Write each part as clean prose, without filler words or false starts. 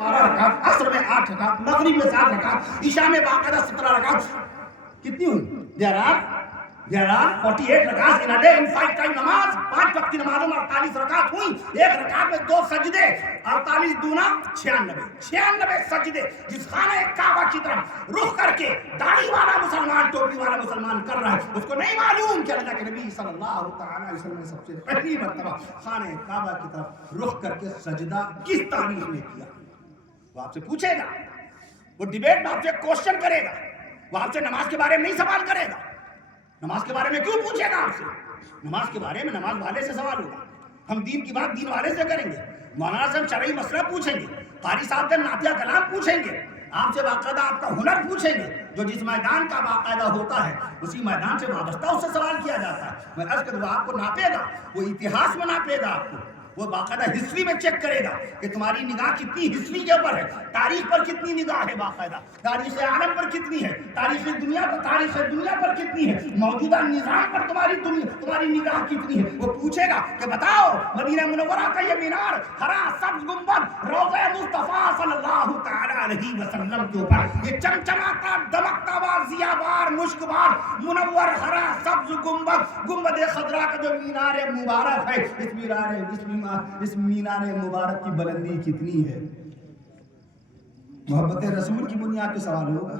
12 रकात, असर में 8 रकात, मगरिब में 7 रकात, ईशा में बाकायदा 17 रकात। कितनी हुई? There are 48 रकात in a day in 5 time नमाज। 5 वक्त की नमाजों में 48 रकात हुई। एक रकात में 2 सजदे, 48 दूना 96 सजदे। जिस खाने काबा की तरफ रुख करके दाढ़ी वाला मुसलमान, टोपी वाला मुसलमान कर रहा है, उसको नहीं मालूम कि अल्लाह के नबी सल्लल्लाहु अलैहि वसल्लम ने सबसे पहली मर्तबा खाने काबा की तरफ रुख करके सजदा किस तारीख में किया। वो आपसे पूछेगा, वो डिबेट में आपसे क्वेश्चन करेगा, वो आपसे नमाज के बारे में नहीं सवाल करेगा। नमाज के बारे में क्यों पूछेगा आपसे? नमाज के बारे में नमाज वाले से सवाल होगा। हम दीन की बात दीन वाले से करेंगे। मौलाना साहब शरई मसला पूछेंगे, कारी साहब से नातिया कलाम पूछेंगे, आपसे बाकायदा आपका हुनर पूछेंगे। जो जिस मैदान का बाकायदा होता है उसी मैदान से वाबस्ता उससे सवाल किया जाता है। मैं अर्ज करूँ, आपको नापेगा, वो इतिहास में नापेगा आपको, वो बाकायदा हिस्ट्री में चेक करेगा कि तुम्हारी निगाह कितनी हिस्ट्री के ऊपर है, तारीख पर कितनी निगाह है, बाकायदा तारीख आलम पर कितनी है, तारीख दुनिया पर कितनी है, मौजूदा निजाम पर तुम्हारी निगाह कितनी है। वो पूछेगा कि बताओ मदीना मुनव्वरा का ये मीनार, हरा सब्ज गुंबद, रोज़े मुस्तफा सल्लल्लाहु तआला अलैहि वसल्लम के ऊपर ये चमचमाता दमकता वाजियाबार मुश्कबार मुनव्वर हरा सब्ज गुंबद खजरा का जो मीनार मुबारक है, इस मीनार मुबारक की बुलंदी कितनी है। मोहब्बत रसूल की बुनियाद पे सवाल होगा।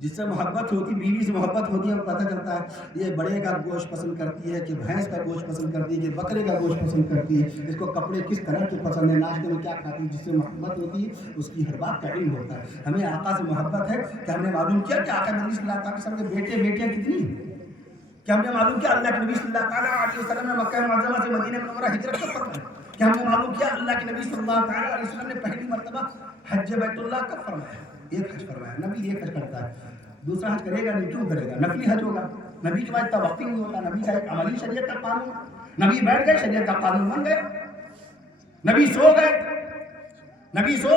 जिससे मोहब्बत होती, बीवी से मोहब्बत होती है, पता चलता है ये बड़े का गोश्त पसंद करती है कि भैंस का गोश्त पसंद करती है कि बकरे का गोश्त पसंद करती है, इसको कपड़े किस तरह के पसंद है, नाश्ते में क्या खाती है। जिससे मोहब्बत होती है उसकी हर बात का इल्म होता है। हमें आका से मोहब्बत है कि हमने मालूम किया कि आका नबी सल्लल्लाहु अलैहि वसल्लम के बेटे बेटियाँ कितनी हैं। क्या हमने मालूम किया अल्लाह के नबी सल्लल्लाहु अलैहि वसल्लम ने मक्का मुअज़्ज़मा से मदीना मुनव्वरा हिजरत कब फरमाई? क्या हमने मालूम किया अल्लाह के नबी सल्लल्लाहु अलैहि वसल्लम ने पहली मर्तबा हज बैतुल्लाह कब फरमाया? एक हज फरमाया। नबी एक हज करता है, दूसरा हज करेगा नहीं, क्यों करेगा? नफली हज होगा। नबी के बाद तवक्की नहीं होता। नबी का एक अमली शरीयत का कानून, नबी बैठ गए शरीयत का कानून बन गया। नबी सो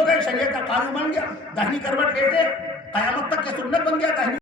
गए शरीयत का कानून बन गया। दाहिनी करवट लेटे कयामत तक की सुन्नत बन गया। दाहिनी